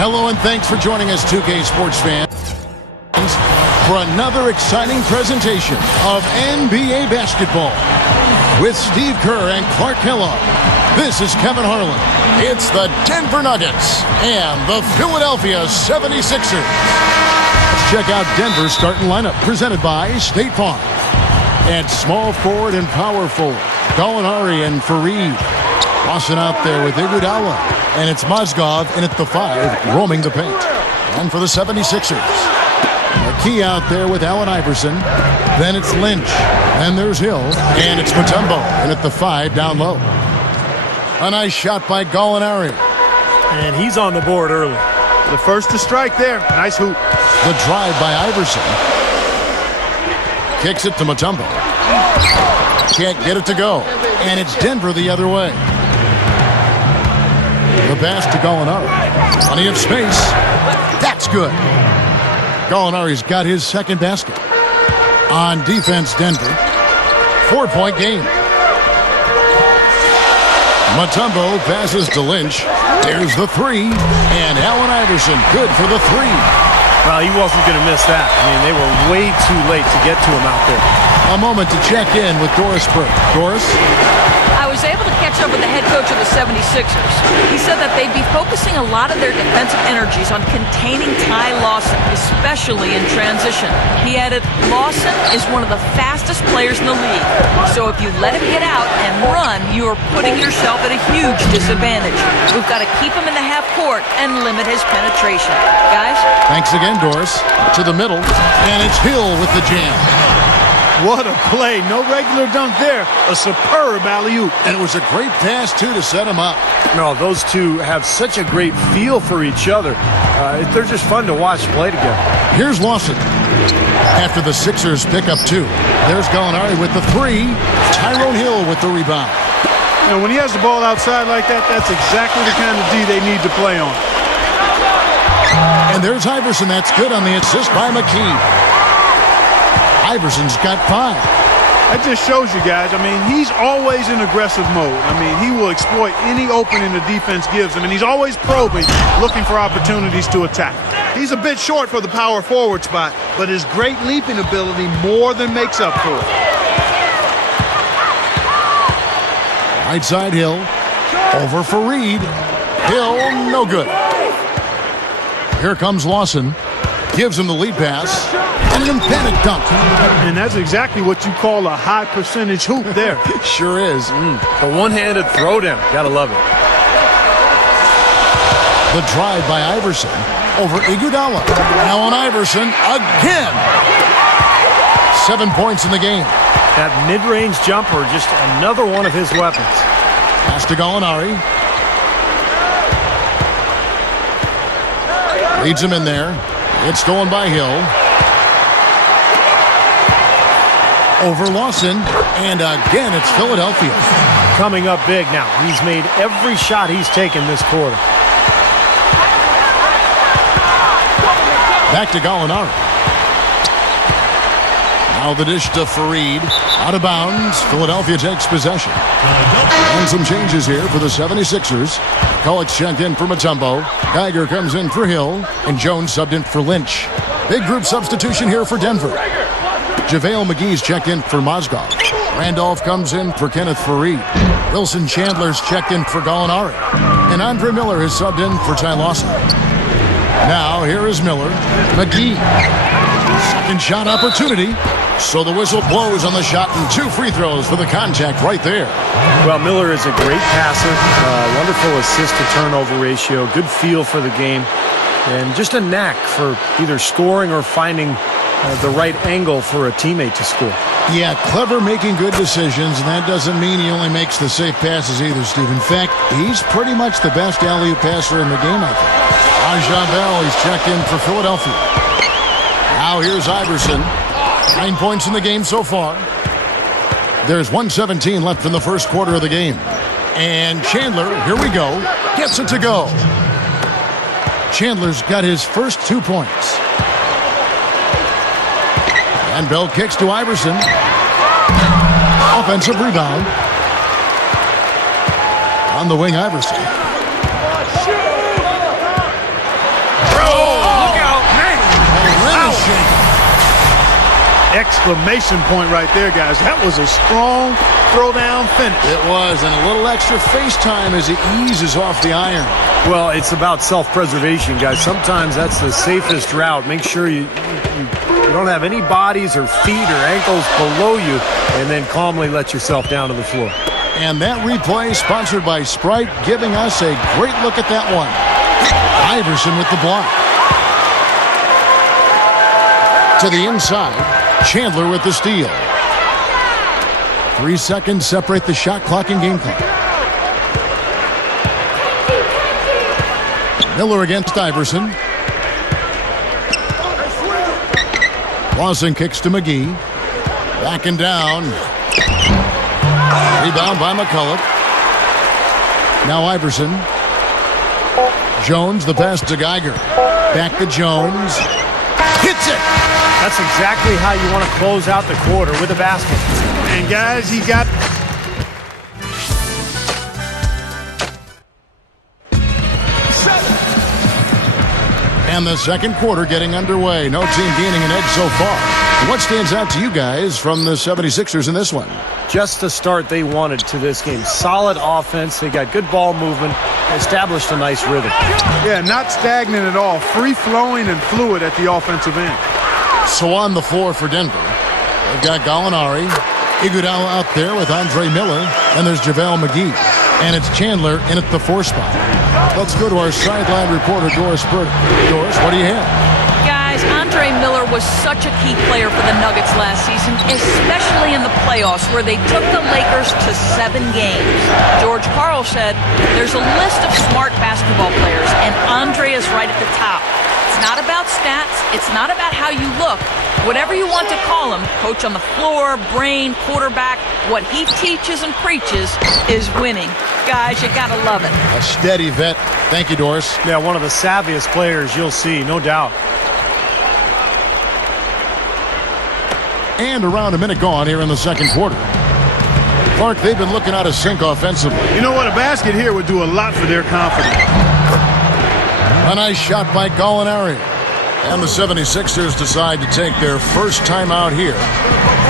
Hello and thanks for joining us, 2K Sports fans, for another exciting presentation of NBA basketball. With Steve Kerr and Clark Kellogg, this is Kevin Harlan. It's the Denver Nuggets and the Philadelphia 76ers. Let's check out Denver's starting lineup, presented by State Farm. At small forward and power forward, Gallinari and Fareed. Lawson out there with Iguodala. And it's Mozgov in at the 5, roaming the paint. And for the 76ers, McKee out there with Allen Iverson. Then it's Lynch. Then there's Hill. And it's Mutombo in at the 5, down low. A nice shot by Gallinari. And he's on the board early. The first to strike there. Nice hoop. The drive by Iverson. Kicks it to Mutombo. Can't get it to go. And it's Denver the other way. The pass to Gallinari. Plenty of space. That's good. Gallinari's got his second basket. On defense, Denver. 4-point game. Mutombo passes to Lynch. There's the 3. And Allen Iverson good for the 3. Well, he wasn't going to miss that. I mean, they were way too late to get to him out there. A moment to check in with Doris Burke. Doris? I was able to catch up with the head coach of the 76ers. He said that they'd be focusing a lot of their defensive energies on containing Ty Lawson, especially in transition. He added, Lawson is one of the fastest players in the league. So if you let him get out and run, you are putting yourself at a huge disadvantage. We've got to keep him in the half court and limit his penetration. Guys? Thanks again, Doris. To the middle, and it's Hill with the jam. What a play. No regular dunk there. A superb alley-oop. And it was a great pass, too, to set him up. No, those two have such a great feel for each other. They're just fun to watch play together. Here's Lawson. After the Sixers pick up 2. There's Gallinari with the 3. Tyrone Hill with the rebound. You know, when he has the ball outside like that, that's exactly the kind of D they need to play on. And there's Iverson. That's good on the assist by McKee. Iverson's got 5. That just shows you guys, I mean, he's always in aggressive mode. I mean, he will exploit any opening the defense gives him, and he's always probing, looking for opportunities to attack. He's a bit short for the power forward spot, but his great leaping ability more than makes up for it. Right side Hill. Over for Reed. Hill, no good. Here comes Lawson. Gives him the lead pass. And an emphatic dunk. And that's exactly what you call a high percentage hoop there. Sure is. The one-handed throwdown. Gotta love it. The drive by Iverson over Iguodala. Allen Iverson again. 7 points in the game. That mid-range jumper, just another one of his weapons. Pass to Gallinari. Leads him in there. It's stolen by Hill. Over Lawson. And again, it's Philadelphia. Coming up big now. He's made every shot he's taken this quarter. Back to Gallinari. Now the dish to Fareed. Out of bounds. Philadelphia takes possession. And some changes here for the 76ers. Kolek's checked in for Mutombo. Geiger comes in for Hill. And Jones subbed in for Lynch. Big group substitution here for Denver. JaVale McGee's checked in for Mozgov. Randolph comes in for Kenneth Fareed. Wilson Chandler's checked in for Gallinari. And Andre Miller is subbed in for Ty Lawson. Now here is Miller. McGee. Second shot opportunity. So the whistle blows on the shot and 2 free throws for the contact right there. Well, Miller is a great passer. Wonderful assist-to-turnover ratio. Good feel for the game. And just a knack for either scoring or finding the right angle for a teammate to score. Yeah, clever making good decisions, and that doesn't mean he only makes the safe passes either, Steve. In fact, he's pretty much the best alley-oop passer in the game, I think. Ajah Bell, he's checked in for Philadelphia. Now here's Iverson. 9 points in the game so far. There's 1:17 left in the first quarter of the game. And Chandler, here we go, gets it to go. Chandler's got his first 2 points. And Bell kicks to Iverson. Offensive rebound. On the wing, Iverson. Exclamation point right there, guys. That was a strong throwdown finish. It was, and a little extra face time as he eases off the iron. Well, it's about self-preservation, guys. Sometimes that's the safest route. Make sure you don't have any bodies or feet or ankles below you, and then calmly let yourself down to the floor. And that replay sponsored by Sprite, giving us a great look at that one. Iverson with the block. To the inside. Chandler with the steal. 3 seconds separate the shot clock and game clock. Miller against Iverson. Lawson kicks to McGee. Backing down. Rebound by McCulloch. Now Iverson. Jones, the pass to Geiger. Back to Jones. Hits it! That's exactly how you want to close out the quarter, with a basket. And guys, he got... And the second quarter getting underway. No team gaining an edge so far. What stands out to you guys from the 76ers in this one? Just the start they wanted to this game. Solid offense. They got good ball movement. Established a nice rhythm. Yeah, not stagnant at all. Free-flowing and fluid at the offensive end. So on the floor for Denver, they've got Gallinari, Iguodala out there with Andre Miller, and there's JaVale McGee. And it's Chandler in at the 4 spot. Let's go to our sideline reporter, Doris Burke. Doris, what do you have? Guys, Andre Miller was such a key player for the Nuggets last season, especially in the playoffs where they took the Lakers to 7 games. George Karl said, there's a list of smart basketball players, and Andre is right at the top. It's not about stats. It's not about how you look. Whatever you want to call him, coach on the floor, brain, quarterback, what he teaches and preaches is winning. Guys, you gotta love it. A steady vet. Thank you, Doris. Yeah, one of the savviest players you'll see, no doubt. And around a minute gone here in the second quarter. Clark, they've been looking out of sync offensively. You know what? A basket here would do a lot for their confidence. A nice shot by Gallinari. And the 76ers decide to take their first time out here.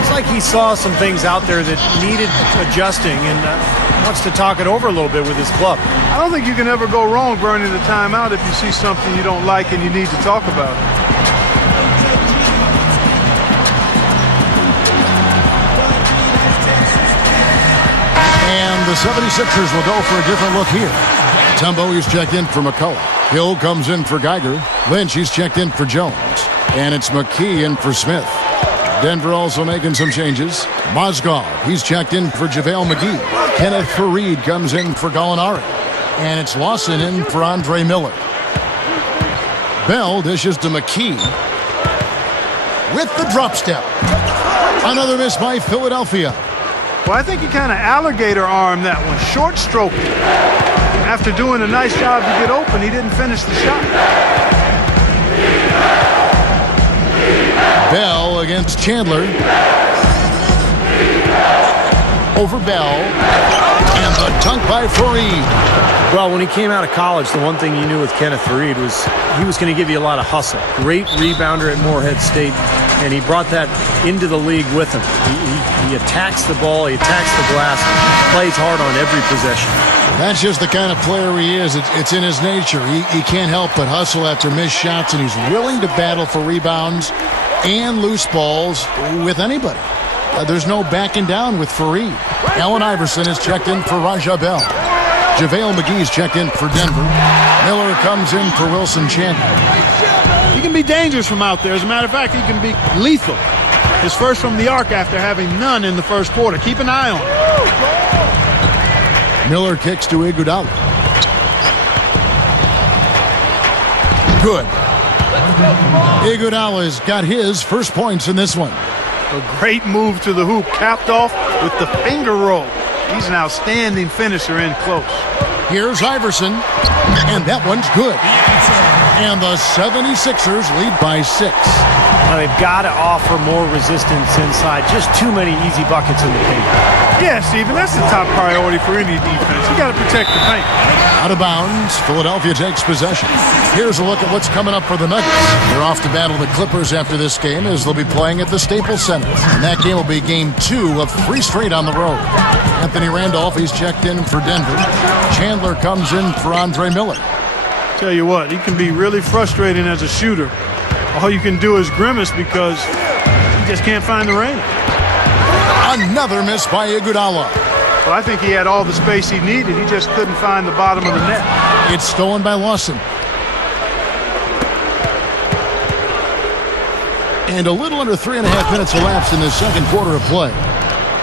It's like he saw some things out there that needed adjusting and wants to talk it over a little bit with his club. I don't think you can ever go wrong burning the timeout if you see something you don't like and you need to talk about it. And the 76ers will go for a different look here. Tumbo, he's checked in for McCulloch. Hill comes in for Geiger. Lynch, he's checked in for Jones. And it's McKee in for Smith. Denver also making some changes. Mozgov, he's checked in for JaVale McGee. Kenneth Faried comes in for Gallinari. And it's Lawson in for Andre Miller. Bell dishes to McKee. With the drop step. Another miss by Philadelphia. Well, I think he kind of alligator armed that one. Short stroke. After doing a nice job to get open, he didn't finish the shot. Bell against Chandler. Over Bell. And the dunk by Faried. Well, when he came out of college, the one thing you knew with Kenneth Faried was he was going to give you a lot of hustle. Great rebounder at Morehead State, and he brought that into the league with him. He attacks the ball, he attacks the glass, plays hard on every possession. That's just the kind of player he is. It's in his nature. He can't help but hustle after missed shots, and he's willing to battle for rebounds and loose balls with anybody. There's no backing down with Faried. Allen Iverson is checked in for Raja Bell. JaVale McGee's checked in for Denver. Miller comes in for Wilson Chandler. He can be dangerous from out there. As a matter of fact, he can be lethal. His first from the arc after having none in the first quarter. Keep an eye on him. Miller kicks to Iguodala. Good. Iguodala's got his first points in this one. A great move to the hoop, capped off with the finger roll. He's an outstanding finisher in close. Here's Iverson, and that one's good. And the 76ers lead by 6. Now they've got to offer more resistance inside. Just too many easy buckets in the paint. Yeah, Steven, that's the top priority for any defense. You got to protect the paint. Out of bounds, Philadelphia takes possession. Here's a look at what's coming up for the Nuggets. They're off to battle the Clippers after this game, as they'll be playing at the Staples Center. And that game will be game 2 of 3 straight on the road. Anthony Randolph, he's checked in for Denver. Chandler comes in for Andre Miller. Tell you what, he can be really frustrating as a shooter. All you can do is grimace because he just can't find the range. Another miss by Iguodala. Well, I think he had all the space he needed. He just couldn't find the bottom of the net. It's stolen by Lawson. And a little under 3.5 minutes elapsed in the second quarter of play.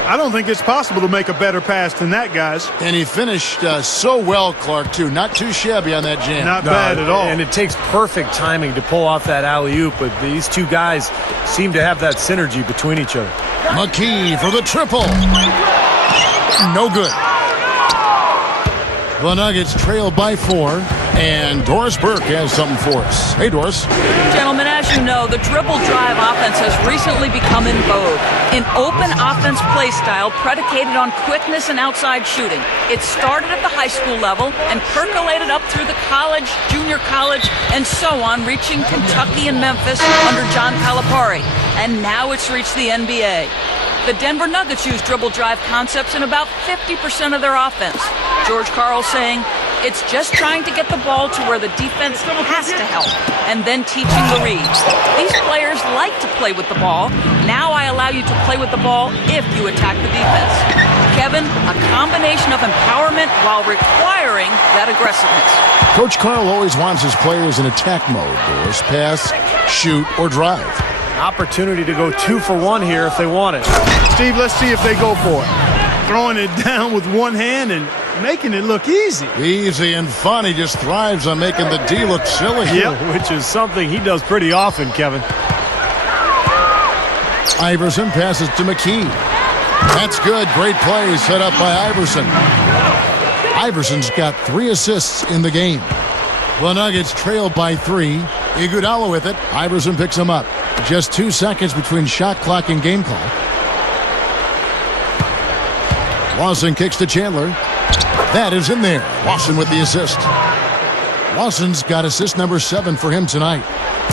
I don't think it's possible to make a better pass than that, guys. And he finished so well, Clark, too. Not too shabby on that jam. Not bad at all. And it takes perfect timing to pull off that alley-oop, but these two guys seem to have that synergy between each other. McKee for the triple. No good. The Nuggets trail by 4, and Doris Burke has something for us. Hey, Doris. Gentlemen, as you know, the dribble drive offense has recently become in vogue. An open offense play style predicated on quickness and outside shooting. It started at the high school level and percolated up through the college, junior college, and so on, reaching Kentucky and Memphis under John Calipari. And now it's reached the NBA. The Denver Nuggets use dribble drive concepts in about 50% of their offense. George Karl saying, it's just trying to get the ball to where the defense has to help, and then teaching the reads. These players like to play with the ball. Now I allow you to play with the ball if you attack the defense. Kevin, a combination of empowerment while requiring that aggressiveness. Coach Karl always wants his players in attack mode, Doris. Pass, shoot, or drive. Opportunity to go 2 for 1 here if they want it. Steve, let's see if they go for it. Throwing it down with one hand and making it look easy. Easy and fun. He just thrives on making the D look silly. Yep, which is something he does pretty often, Kevin. Iverson passes to McKee. That's good. Great play set up by Iverson. Iverson's got 3 assists in the game. The Nuggets trail by 3. Iguodala with it. Iverson picks him up. Just 2 seconds between shot clock and game clock. Lawson kicks to Chandler. That is in there. Lawson with the assist. Lawson's got assist number 7 for him tonight.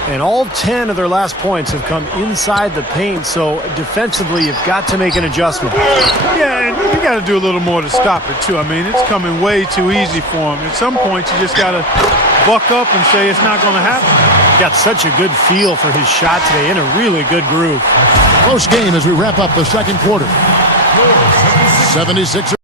And all 10 of their last points have come inside the paint, so defensively you've got to make an adjustment. Yeah, and you got to do a little more to stop it, too. I mean, it's coming way too easy for him. At some point, you just got to buck up and say it's not going to happen. Got such a good feel for his shot today, in a really good groove. Close game as we wrap up the second quarter. 76